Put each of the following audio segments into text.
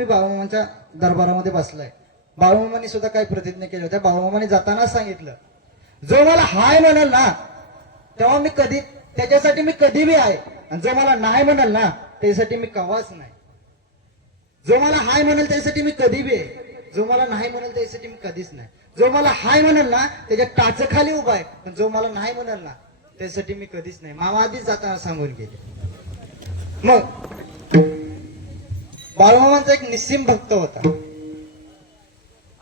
मी बाळूमामांच्या दरबारामध्ये बसलाय. बाळूमामांनी सुद्धा काही प्रतिज्ञा केल्या होत्या. बाळूमामांनी जाताना सांगितलं, जो मला हाय म्हणाल ना तेव्हा मी कधी त्याच्यासाठी मी कधी बी आहे, आणि जो मला नाही म्हणाल ना त्याच्यासाठी मी कवाच नाही. जो मला हाय म्हणाल त्यासाठी मी कधी बी आहे, जो मला नाही म्हणाल त्यासाठी मी कधीच नाही. जो मला हाय म्हणाल ना त्याच्या टाचखाली उभा आहे, पण जो मला नाही म्हणाल ना त्यासाठी मी कधीच नाही. मामा आधीच जाताना सांगून गेले. मग बाळूमामांचा एक निस्सिम भक्त होता,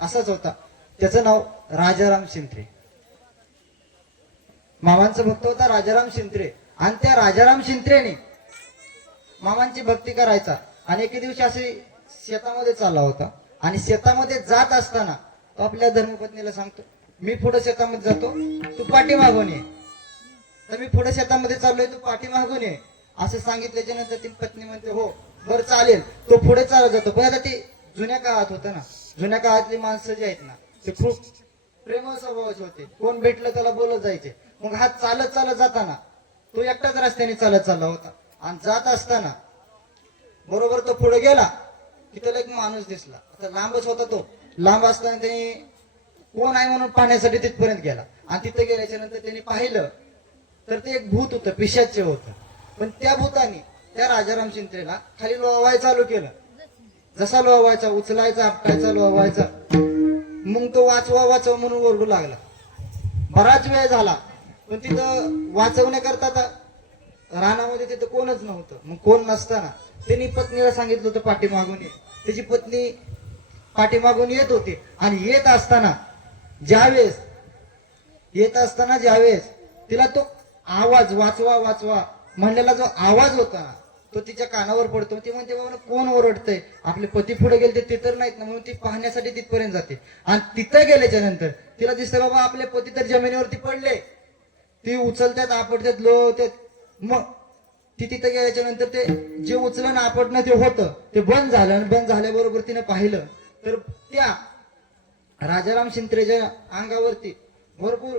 असाच होता. त्याचं नाव राजाराम शिंत्रे. मामांचा भक्त होता राजाराम शिंत्रे. आणि त्या राजाराम शिंत्रेने मामांची भक्ती करायचा. आणि एके दिवशी असे शेतामध्ये चालला होता, आणि शेतामध्ये जात असताना तो आपल्या धर्मपत्नीला सांगतो, मी पुढे शेतामध्ये जातो, तू पाठीमागून ये. तर मी पुढे शेतामध्ये चाललोय, तू पाठीमागून ये. असं सांगितल्याच्या नंतर ती पत्नी म्हणते, हो बरं चालेल. तो पुढे चालत जातो. पण आता ते जुन्या काळात होतं ना, जुन्या काळातली माणसं जी आहेत ना ते खूप प्रेमळ स्वभावाचे होते. कोण भेटलं त्याला बोलत जायचे. मग हा चालत चालत जाताना तो एकटाच रस्त्याने चालत चालला होता. आणि जात असताना बरोबर तो पुढे गेला की त्याला एक माणूस दिसला. आता लांबच होता तो. लांब असताना त्यांनी कोण आहे म्हणून पाहण्यासाठी तिथपर्यंत गेला. आणि तिथे गेल्याच्या नंतर त्यांनी पाहिलं तर ते एक भूत होतं, पिशाच्य होतं. पण त्या भूताने त्या राजाराम शिंत्रेला खाली लोवाय चालू केलं. जसा लोवायचा, उचलायचा, आपटायचा, लोवायचा. मग तो वाचवा वाचवा म्हणून ओरडू लागला. बराच वेळ झाला, पण तिथं वाचवण्याकरता रानामध्ये तिथं कोणच नव्हतं. मग कोण नसताना त्यांनी पत्नीला सांगितलं होतं पाठीमागून ये. त्याची पत्नी पाठीमागून येत होती. आणि येत असताना ज्यावेळेस तिला तो आवाज वाचवा वाचवा म्हणलेला जो आवाज होता तो तिच्या कानावर पडतो. ती म्हणते, बाबा कोण ओरडतंय, आपले पती पुढे गेले ते तर नाहीत ना. म्हणून ती पाहण्यासाठी तिथपर्यंत जाते. आणि तिथं गेल्याच्या नंतर तिला दिसतं, बाबा आपले पती तर जमिनीवरती पडले. ती उचलतात, आपटतात, लोळतात. मग ती तिथं गेल्याच्या नंतर ते जे उचलणं आपटणं ते होतं ते बंद झालं. आणि बंद झाल्याबरोबर तिने पाहिलं तर त्या राजाराम शिंत्रेच्या अंगावरती भरपूर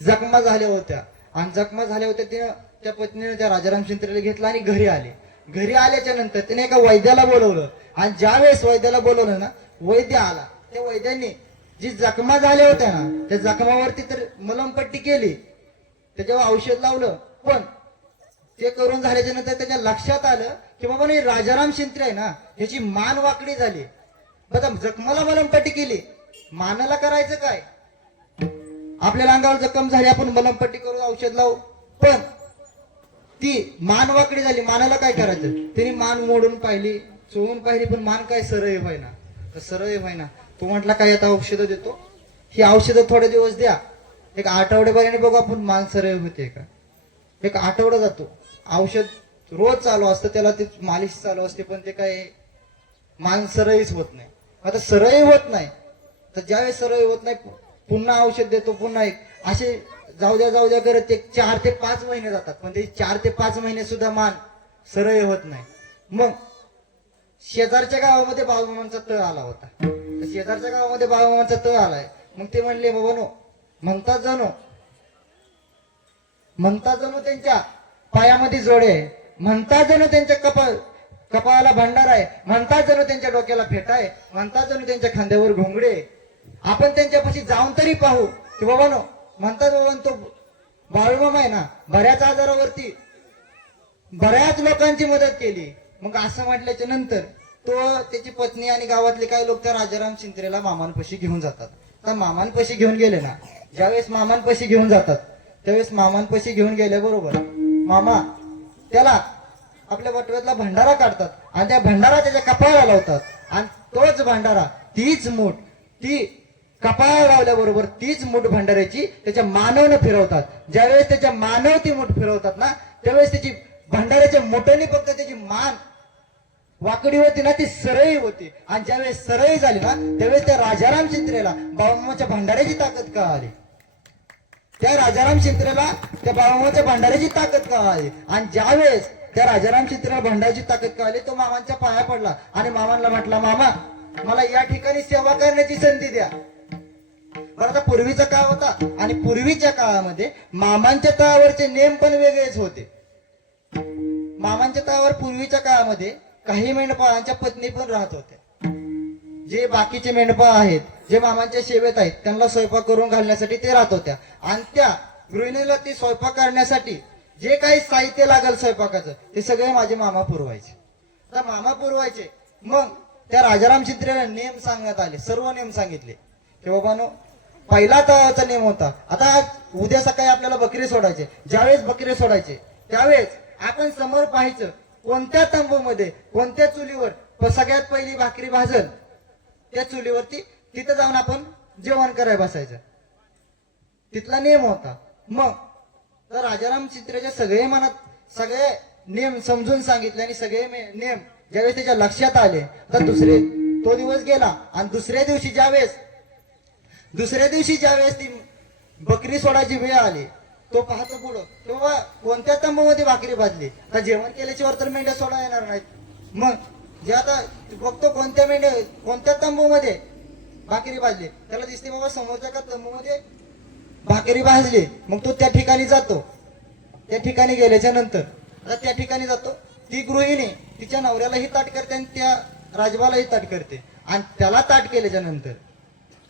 जखमा झाल्या होत्या. आणि जखमा झाल्या होत्या. तिनं त्या पत्नीने त्या राजाराम शिंत्रेला घेतला आणि घरी आले. घरी आल्याच्या नंतर त्याने एका वैद्याला बोलवलं. आणि ज्या वेळेस वैद्याला बोलवलं ना, वैद्य आला. त्या वैद्याने जी जखमा झाल्या होत्या ना त्या जखमावरती तर मलमपट्टी केली, त्याच्यावर औषध लावलं. पण ते करून झाल्याच्या नंतर त्याच्या लक्षात आलं की बाबा नाही, राजाराम शिंत्रे आहे ना ह्याची मान वाकडी झाली. बघा, जखमाला मलमपट्टी केली, मानाला करायचं काय. आपल्याला अंगावर जखम झाली, आपण मलमपट्टी करू, औषध लावू, पण ती मान वाकडी झाली, मानाला काय करायचं. त्यांनी मान मोडून पाहिली, चोळून पाहिली, पण मान काय सरळ व्हायना. तर सरळ व्हायना. तो म्हटला, काय आता औषधं देतो, ही औषधं थोडे दिवस द्या, एक आठवड्याभराने बघू आपण मान सरळ होते का. एक आठवडा जातो, औषध रोज चालू असतं, त्याला ते मालिश चालू असते, पण ते काय मान सरळच होत नाही. आता सरळ होत नाही, तर ज्यावेळेस सरळ होत नाही पुन्हा औषध देतो, पुन्हा एक असे जाऊ द्या करत एक 4 ते 5 महिने जातात. पण ते 4 ते 5 महिने सुद्धा मान सरळ होत नाही. मग शेजारच्या गावामध्ये बाळूमामांचा तळ आला होता. शेजारच्या गावामध्ये बाळूमामांचा तळ आलाय. मग ते म्हणले, बाबानो, म्हणतात जणू त्यांच्या पायामध्ये जोडे आहे, म्हणतात जणू त्यांच्या कपाळाला भंडार आहे, म्हणतात जणू त्यांच्या डोक्याला फेटा आहे, म्हणतात जणू त्यांच्या खांद्यावर घोंगडे. आपण त्यांच्यापाशी जाऊन तरी पाहू की बाबानो, म्हणतात बाबा तो बाळूमामा आहे ना बऱ्याच आजारावरती बऱ्याच लोकांची मदत केली. मग असं म्हटल्याच्या नंतर तो, त्याची पत्नी आणि गावातले काही लोक त्या राजाराम शिंत्रेला मामांपाशी घेऊन जातात. तर मामांपाशी घेऊन गेले ना, ज्यावेळेस मामांपाशी घेऊन जातात त्यावेळेस मामांपाशी घेऊन गेल्याबरोबर मामा त्याला आपल्या वटव्यातला भंडारा काढतात आणि त्या भंडारा त्याच्या कपाळाला लावतात. आणि तोच भंडारा, तीच मूठ, ती कपाळाला लावल्याबरोबर तीच मूठ भंडाऱ्याची त्याच्या मानवनं फिरवतात. ज्यावेळेस त्याच्या मानव ती मूठ फिरवतात ना, त्यावेळेस त्याची भंडाऱ्याच्या मोठ्याने फक्त त्याची मान वाकडी होती ना, ती सरळी होती. आणि ज्यावेळेस सरळी झाली ना, त्यावेळेस त्या राजाराम शिंत्रेला बाळूमामाच्या भंडाऱ्याची ताकद कळाली. त्या राजाराम शिंत्रेला त्या बाळूमामाच्या भंडाऱ्याची ताकद कळाली. आणि ज्यावेळेस त्या राजाराम शिंत्रेला भंडाऱ्याची ताकद कळाली, तो मामांच्या पाया पडला आणि मामांना म्हटला, मामा मला या ठिकाणी सेवा करण्याची संधी द्या. बरं, आता पूर्वीचा काळ होता आणि पूर्वीच्या काळामध्ये मामांच्या तळावरचे नेम पण वेगळेच होते. मामांच्या तळावर पूर्वीच्या काळामध्ये काही मेंढपाळांच्या पत्नी पण राहत होत्या. जे बाकीचे मेंढपा आहेत, जे मामांच्या सेवेत आहेत, त्यांना स्वयंपाक करून घालण्यासाठी ते राहत होत्या. आणि त्या गृहिणीला ती स्वयंपाक करण्यासाठी जे काही साहित्य लागेल स्वयंपाकाचं ते सगळे माझे मामा पुरवायचे. आता मामा पुरवायचे. मग त्या राजाराम चित्रेला नेम सांगण्यात आले, सर्व नेम सांगितले की बाबानो, पहिला तळाचा नियम होता. आता उद्या सकाळी आपल्याला बकरी सोडायचे. ज्यावेळेस बकरी सोडायचे त्यावेळेस आपण समोर पाहायचं कोणत्या तंबूमध्ये, कोणत्या चुलीवर सगळ्यात पहिली भाकरी भाजल त्या चुलीवरती तिथं जाऊन आपण जेवण करायला बसायचं. तिथला नियम होता. मग तर राजाराम चित्रेच्या सगळे मनात सगळे नियम समजून सांगितले आणि सगळे नियम ज्यावेळेस त्याच्या लक्षात आले तर तो दिवस गेला. आणि दुसऱ्या दिवशी ज्यावेळेस ती बकरी सोडायची वेळ आली, तो पाहतो पुढं तेव्हा कोणत्या तंबूमध्ये भाकरी भाजली. तर जेवण केल्याशिवाय तर मेंढ्या सोडा येणार नाहीत. मग जे आता बघतो कोणत्या तंबूमध्ये भाकरी भाजली, त्याला दिसते बाबा समोरच्या का तंबूमध्ये भाकरी भाजली. मग तो त्या ठिकाणी जातो. त्या ठिकाणी गेल्याच्या नंतर आता त्या ठिकाणी जातो. ती गृहिणी तिच्या नवऱ्यालाही ताट करते आणि त्या राजबालाही ताट करते. आणि त्याला ताट केल्याच्या नंतर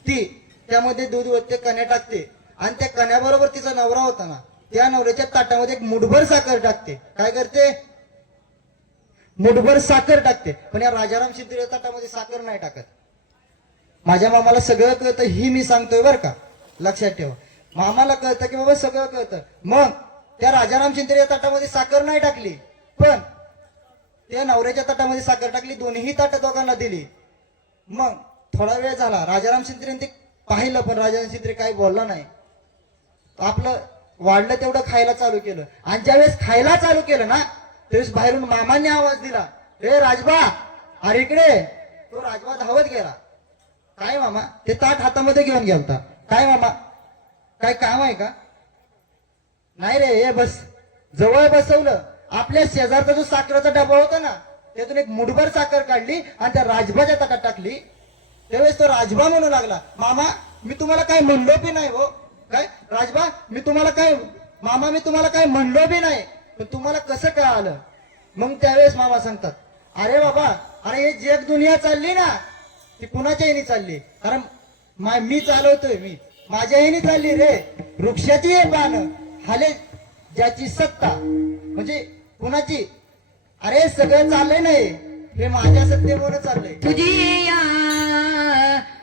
ती त्यामध्ये दूध वत्ते कण्या टाकते. आणि त्या कण्याबरोबर तिचा नवरा होता ना, त्या नवऱ्याच्या ताटामध्ये एक मुठभर साखर टाकते. काय करते? मुठभर साखर टाकते. पण या राजाराम शिंदे ताटामध्ये साखर नाही टाकत. माझ्या मामाला सगळं कळतं, ही मी सांगतोय बरं का, लक्षात ठेवा. मामाला कळतं की बाबा सगळं कळतं. मग त्या राजाराम शिंदे ताटामध्ये साखर नाही टाकली, पण त्या नवऱ्याच्या ताटामध्ये साखर टाकली. दोन्ही ताट दोघांना दिली. मग थोडा वेळ झाला, राजाराम शिंदे ते पाहिलं, पण राजाराम शिंदे काही बोलला नाही. आपलं वाढलं तेवढं खायला चालू केलं. आणि ज्यावेळेस खायला चालू केलं ना, त्यावेळेस बाहेरून मामांनी आवाज दिला, ए राजबा, अरे इकडे. तो राजबा धावत गेला. काय मामा? ते ताट हातामध्ये घेऊन गेलता. काय मामा, काय काम आहे का? नाही रे, हे बस. जवळ बसवलं. आपल्या शेजारचा जो साखरेचा डबा होता ना, त्यातून एक मुठभर साखर काढली आणि त्या राजबाच्या ताटात टाकली. त्यावेळेस तो राजबा म्हणू लागला, मामा मी तुम्हाला काय म्हणलो बी नाही हो. काय राजबा, मी तुम्हाला काय म्हणलो बी नाही, पण तुम्हाला कसं कळालं? मग त्यावेळेस मामा सांगतात, अरे बाबा, अरे हे जग दुनिया चालली ना, ती कुणाच्या ह्यानी चालली? कारण मी चालवतोय, माझ्या ह्यानी चालली रे. वृक्षाची हे पान हाले ज्याची सत्ता, म्हणजे कुणाची? अरे सगळं चाललंय नाही, हे माझ्या सत्तेमुळे चाललंय. तुझी या